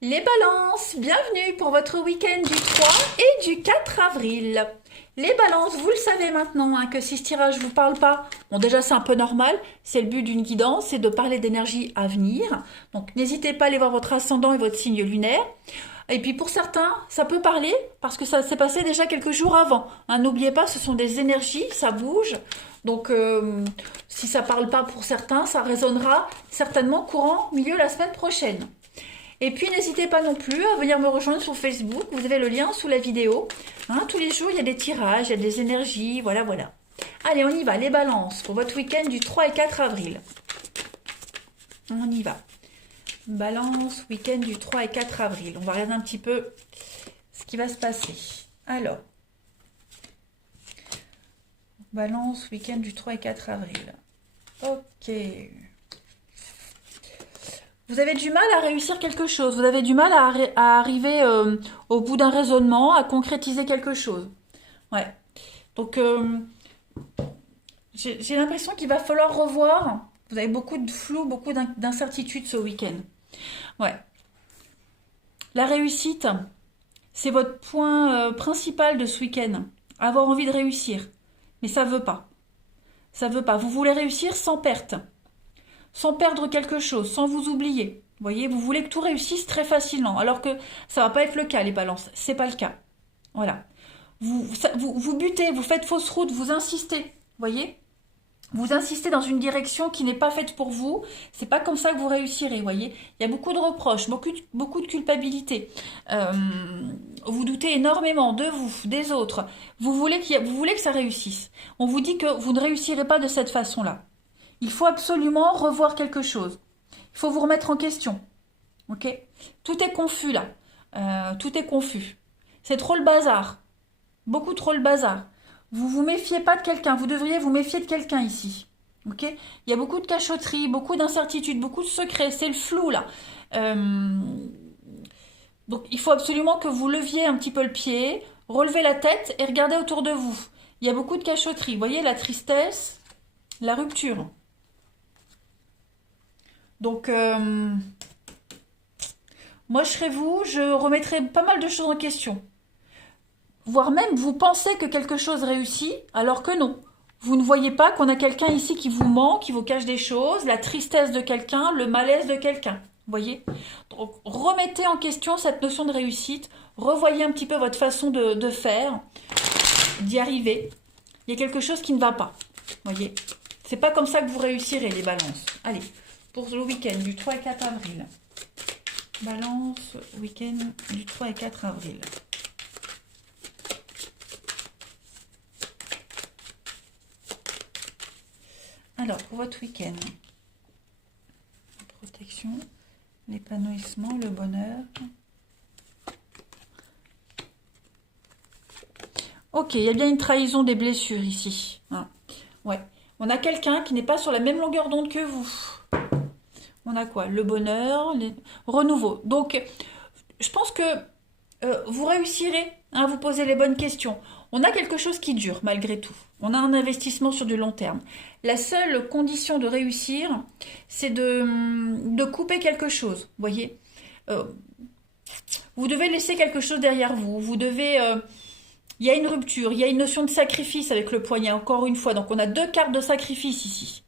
Les balances, bienvenue pour votre week-end du 3 et du 4 avril. Les balances, vous le savez maintenant hein, que si ce tirage vous parle pas, bon déjà c'est un peu normal, c'est le but d'une guidance, c'est de parler d'énergie à venir. Donc n'hésitez pas à aller voir votre ascendant et votre signe lunaire. Et puis pour certains, ça peut parler parce que ça s'est passé déjà quelques jours avant. Hein, n'oubliez pas, ce sont des énergies, ça bouge. Donc si ça parle pas pour certains, ça résonnera certainement courant milieu la semaine prochaine. Et puis n'hésitez pas non plus à venir me rejoindre sur Facebook, vous avez le lien sous la vidéo. Hein, tous les jours, il y a des tirages, il y a des énergies, voilà, voilà. Allez, on y va, les balances, pour votre week-end du 3 et 4 avril. On y va. Balance, week-end du 3 et 4 avril. On va regarder un petit peu ce qui va se passer. Alors, balance, week-end du 3 et 4 avril. Ok. Vous avez du mal à réussir quelque chose, vous avez du mal à arriver au bout d'un raisonnement, à concrétiser quelque chose. Ouais. Donc, j'ai l'impression qu'il va falloir revoir. Vous avez beaucoup de flou, beaucoup d'incertitudes ce week-end. Ouais. La réussite, c'est votre point principal de ce week-end. Avoir envie de réussir. Mais ça veut pas. Ça veut pas. Vous voulez réussir sans perte. Sans perdre quelque chose, sans vous oublier. Vous voyez, vous voulez que tout réussisse très facilement, alors que ça va pas être le cas, les balances. C'est pas le cas. Voilà. Vous butez, vous faites fausse route, vous insistez. Vous voyez, vous insistez dans une direction qui n'est pas faite pour vous. C'est pas comme ça que vous réussirez. Vous voyez, il y a beaucoup de reproches, beaucoup de culpabilité. Euh, vous doutez énormément de vous, des autres. Vous voulez que ça réussisse. On vous dit que vous ne réussirez pas de cette façon-là. Il faut absolument revoir quelque chose. Il faut vous remettre en question. Ok? Tout est confus là. Tout est confus. C'est trop le bazar. Beaucoup trop le bazar. Vous vous méfiez pas de quelqu'un. Vous devriez vous méfier de quelqu'un ici. Ok? Il y a beaucoup de cachotterie, beaucoup d'incertitudes, beaucoup de secrets. C'est le flou là. Euh, donc il faut absolument que vous leviez un petit peu le pied, relevez la tête et regardez autour de vous. Il y a beaucoup de cachotterie. Vous voyez la tristesse, la rupture. Donc, moi, je serais vous, je remettrais pas mal de choses en question. Voire même, vous pensez que quelque chose réussit, alors que non. Vous ne voyez pas qu'on a quelqu'un ici qui vous ment, qui vous cache des choses, la tristesse de quelqu'un, le malaise de quelqu'un. Vous voyez? Donc, remettez en question cette notion de réussite, revoyez un petit peu votre façon de faire, d'y arriver. Il y a quelque chose qui ne va pas. Vous voyez? C'est pas comme ça que vous réussirez, les balances. Allez, pour le week-end du 3 et 4 avril. Balance, week-end du 3 et 4 avril. Alors, pour votre week-end, protection, l'épanouissement, le bonheur. Ok, il y a bien une trahison des blessures ici. Hein. Ouais. On a quelqu'un qui n'est pas sur la même longueur d'onde que vous. On a quoi? Le bonheur, les... renouveau. Donc, je pense que vous réussirez à vous poser les bonnes questions. On a quelque chose qui dure malgré tout. On a un investissement sur du long terme. La seule condition de réussir, c'est de couper quelque chose. Vous voyez, Euh, vous devez laisser quelque chose derrière vous. Vous devez. Il y a une rupture, il y a une notion de sacrifice avec le poignet, encore une fois. Donc on a deux cartes de sacrifice ici.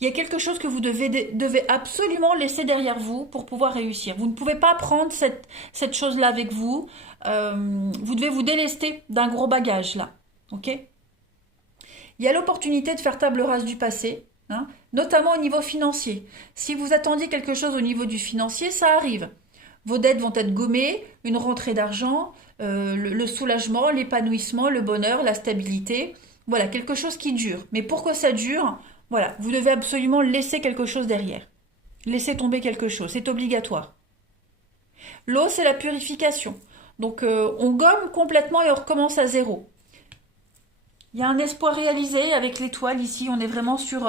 Il y a quelque chose que vous devez absolument laisser derrière vous pour pouvoir réussir. Vous ne pouvez pas prendre cette chose-là avec vous. Vous devez vous délester d'un gros bagage là. Ok? Il y a l'opportunité de faire table rase du passé, hein, notamment au niveau financier. Si vous attendiez quelque chose au niveau du financier, ça arrive. Vos dettes vont être gommées, une rentrée d'argent, le soulagement, l'épanouissement, le bonheur, la stabilité. Voilà, quelque chose qui dure. Mais pour que ça dure, voilà, vous devez absolument laisser quelque chose derrière. Laisser tomber quelque chose, c'est obligatoire. L'eau, c'est la purification. Donc on gomme complètement et on recommence à zéro. Il y a un espoir réalisé avec l'étoile ici. On est vraiment sur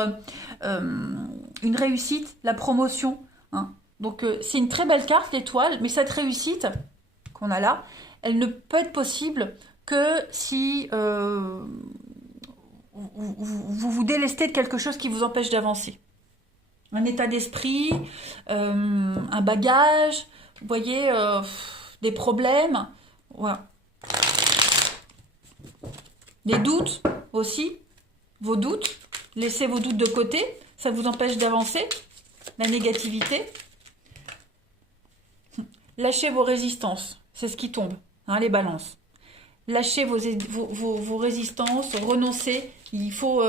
une réussite, la promotion. Hein. Donc c'est une très belle carte l'étoile, mais cette réussite qu'on a là, elle ne peut être possible que si vous délestez de quelque chose qui vous empêche d'avancer. Un état d'esprit, un bagage, vous voyez, des problèmes, voilà. Des doutes aussi, vos doutes. Laissez vos doutes de côté, ça vous empêche d'avancer. La négativité. Lâchez vos résistances, c'est ce qui tombe, hein, les balances. Lâchez vos résistances, renoncez. Il faut,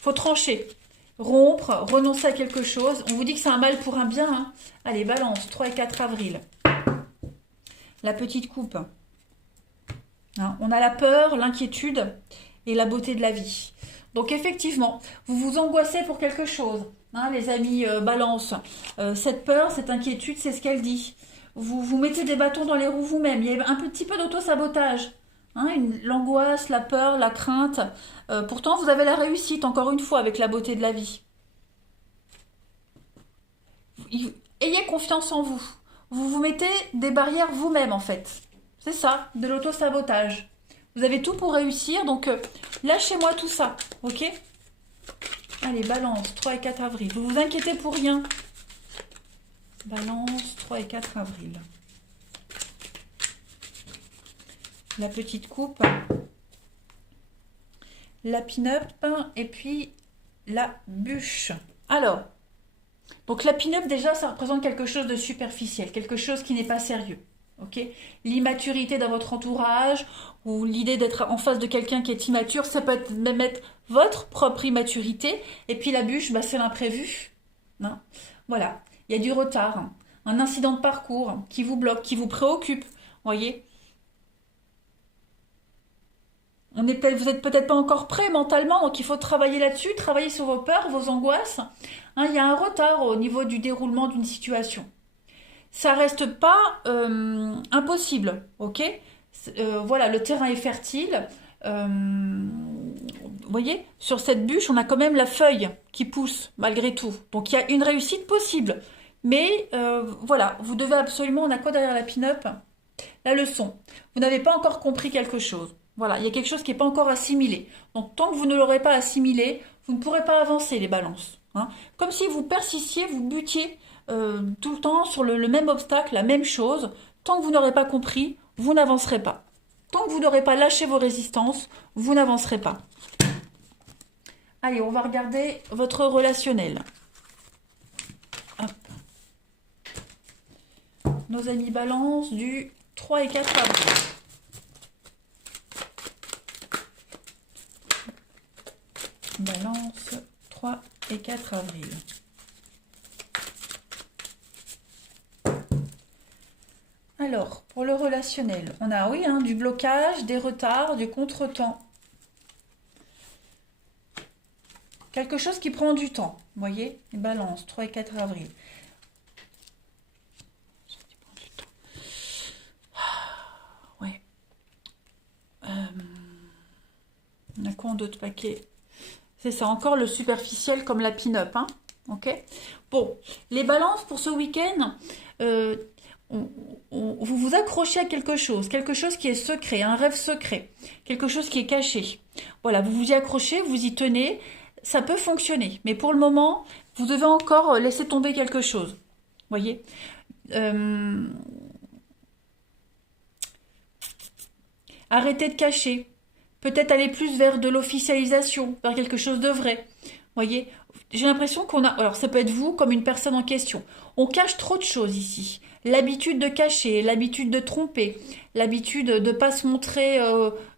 faut trancher, rompre, renoncer à quelque chose. On vous dit que c'est un mal pour un bien. Hein. Allez, balance, 3 et 4 avril. La petite coupe. Hein, on a la peur, l'inquiétude et la beauté de la vie. Donc effectivement, vous vous angoissez pour quelque chose. Hein, les amis balance. Cette peur, cette inquiétude, c'est ce qu'elle dit. Vous vous mettez des bâtons dans les roues vous-même. Il y a un petit peu d'auto-sabotage. Hein, l'angoisse, la peur, la crainte. Pourtant, vous avez la réussite, encore une fois, avec la beauté de la vie. Ayez confiance en vous. Vous vous mettez des barrières vous-même, en fait. C'est ça, de l'auto-sabotage. Vous avez tout pour réussir, donc lâchez-moi tout ça, ok? Allez, balance, 3 et 4 avril. Vous vous inquiétez pour rien. Balance, 3 et 4 avril. La petite coupe. La pin-up et puis la bûche. Alors, donc la pin-up déjà, ça représente quelque chose de superficiel, quelque chose qui n'est pas sérieux. Okay, l'immaturité dans votre entourage ou l'idée d'être en face de quelqu'un qui est immature, ça peut même être votre propre immaturité. Et puis la bûche, bah, c'est l'imprévu. Hein, voilà, il y a du retard, hein, un incident de parcours qui vous bloque, qui vous préoccupe. Voyez, vous n'êtes peut-être pas encore prêt mentalement, donc il faut travailler là-dessus, travailler sur vos peurs, vos angoisses. Hein, il y a un retard au niveau du déroulement d'une situation. Ça reste pas impossible, ok? Voilà, le terrain est fertile. Vous voyez, sur cette bûche, on a quand même la feuille qui pousse, malgré tout. Donc, il y a une réussite possible. Mais, voilà, vous devez absolument... On a quoi derrière la pin-up? La leçon. Vous n'avez pas encore compris quelque chose. Voilà, il y a quelque chose qui n'est pas encore assimilé. Donc, tant que vous ne l'aurez pas assimilé, vous ne pourrez pas avancer, les balances. Hein. Comme si vous persistiez, vous butiez tout le temps sur le même obstacle, la même chose. Tant que vous n'aurez pas compris, vous n'avancerez pas. Tant que vous n'aurez pas lâché vos résistances, vous n'avancerez pas. Allez, on va regarder votre relationnel. Hop. Nos amis balance du 3 et 4 avril. Balance 3 et 4 avril. Alors, pour le relationnel, on a, oui, hein, du blocage, des retards, du contretemps. Quelque chose qui prend du temps, vous voyez? Balance, 3 et 4 avril. Ouais. On a quoi en d'autres paquets? C'est ça, encore le superficiel comme la pin-up, hein? Ok? Bon, les balances pour ce week-end... vous vous accrochez à quelque chose qui est secret, un rêve secret, quelque chose qui est caché. Voilà, vous vous y accrochez, vous y tenez, ça peut fonctionner. Mais pour le moment, vous devez encore laisser tomber quelque chose. Voyez, arrêtez de cacher. Peut-être aller plus vers de l'officialisation, vers quelque chose de vrai. Voyez, j'ai l'impression qu'on a... Alors, ça peut être vous comme une personne en question. On cache trop de choses ici. L'habitude de cacher, l'habitude de tromper, l'habitude de ne pas se montrer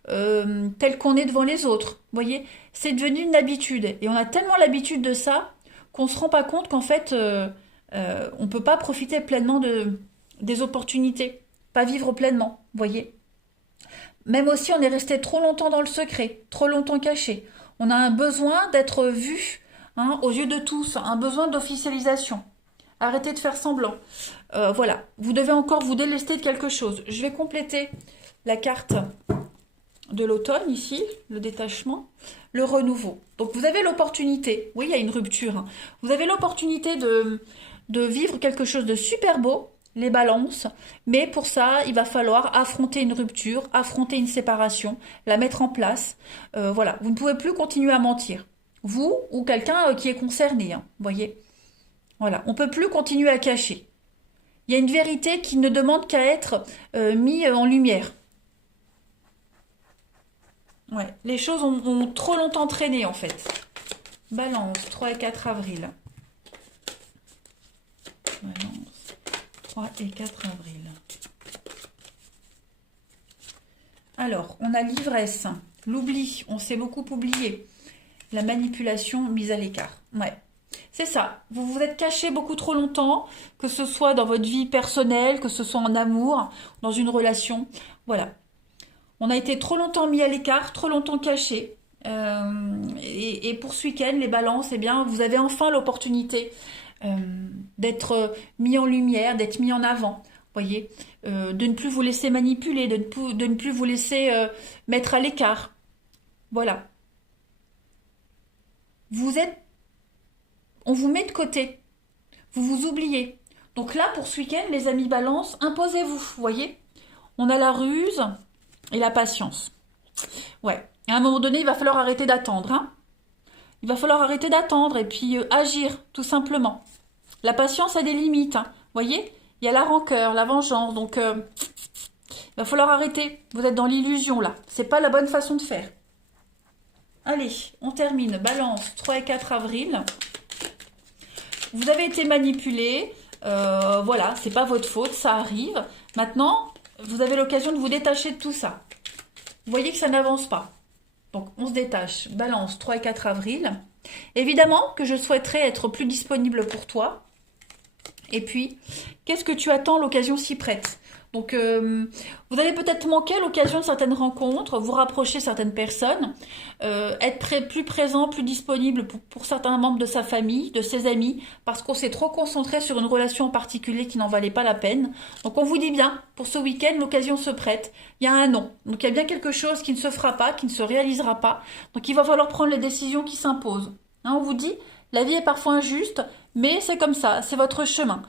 tel qu'on est devant les autres. Vous voyez, c'est devenu une habitude. Et on a tellement l'habitude de ça qu'on ne se rend pas compte qu'en fait, on ne peut pas profiter pleinement des opportunités. Pas vivre pleinement, vous voyez. Même aussi, on est resté trop longtemps dans le secret, trop longtemps caché. On a un besoin d'être vu, hein, aux yeux de tous, un besoin d'officialisation. Arrêtez de faire semblant. Voilà, vous devez encore vous délester de quelque chose. Je vais compléter la carte de l'automne ici, le détachement, le renouveau. Donc vous avez l'opportunité, oui, il y a une rupture, hein. Vous avez l'opportunité de vivre quelque chose de super beau, les balances, mais pour ça, il va falloir affronter une rupture, affronter une séparation, la mettre en place. Voilà, vous ne pouvez plus continuer à mentir. Vous ou quelqu'un qui est concerné, hein, voyez. Voilà, on ne peut plus continuer à cacher. Il y a une vérité qui ne demande qu'à être mise en lumière. Ouais, les choses ont trop longtemps traîné en fait. Balance, 3 et 4 avril. Balance, 3 et 4 avril. Alors, on a l'ivresse, l'oubli, on s'est beaucoup oublié. La manipulation mise à l'écart. Ouais, c'est ça. Vous vous êtes caché beaucoup trop longtemps, que ce soit dans votre vie personnelle, que ce soit en amour, dans une relation. Voilà. On a été trop longtemps mis à l'écart, trop longtemps caché. Et pour ce week-end, les balances, eh bien, vous avez enfin l'opportunité d'être mis en lumière, d'être mis en avant. Voyez, de ne plus vous laisser manipuler, de ne plus vous laisser mettre à l'écart. Voilà. Vous êtes, on vous met de côté. Vous vous oubliez. Donc là, pour ce week-end, les amis balance, imposez-vous. Voyez, on a la ruse et la patience. Ouais. Et à un moment donné, il va falloir arrêter d'attendre. Hein. Il va falloir arrêter d'attendre et puis agir, tout simplement. La patience a des limites. Hein. Voyez, il y a la rancœur, la vengeance. Donc, il va falloir arrêter. Vous êtes dans l'illusion, là. C'est pas la bonne façon de faire. Allez, on termine. Balance, 3 et 4 avril. Vous avez été manipulé. Voilà, c'est pas votre faute, ça arrive. Maintenant, vous avez l'occasion de vous détacher de tout ça. Vous voyez que ça n'avance pas. Donc, on se détache. Balance, 3 et 4 avril. Évidemment que je souhaiterais être plus disponible pour toi. Et puis, qu'est-ce que tu attends? L'occasion s'y prête. Donc, vous allez peut-être manquer l'occasion de certaines rencontres, vous rapprocher certaines personnes, être plus présent, plus disponible pour certains membres de sa famille, de ses amis, parce qu'on s'est trop concentré sur une relation en particulier qui n'en valait pas la peine. Donc, on vous dit bien, pour ce week-end, l'occasion se prête. Il y a un non. Donc, il y a bien quelque chose qui ne se fera pas, qui ne se réalisera pas. Donc, il va falloir prendre les décisions qui s'imposent. Hein, on vous dit, la vie est parfois injuste, mais c'est comme ça, c'est votre chemin.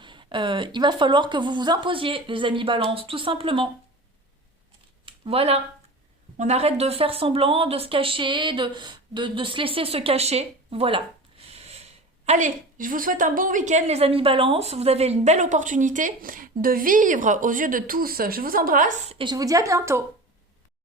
Il va falloir que vous vous imposiez, les amis balance, tout simplement. Voilà. On arrête de faire semblant, de se cacher, de se laisser se cacher. Voilà. Allez, je vous souhaite un bon week-end, les amis balance. Vous avez une belle opportunité de vivre aux yeux de tous. Je vous embrasse et je vous dis à bientôt.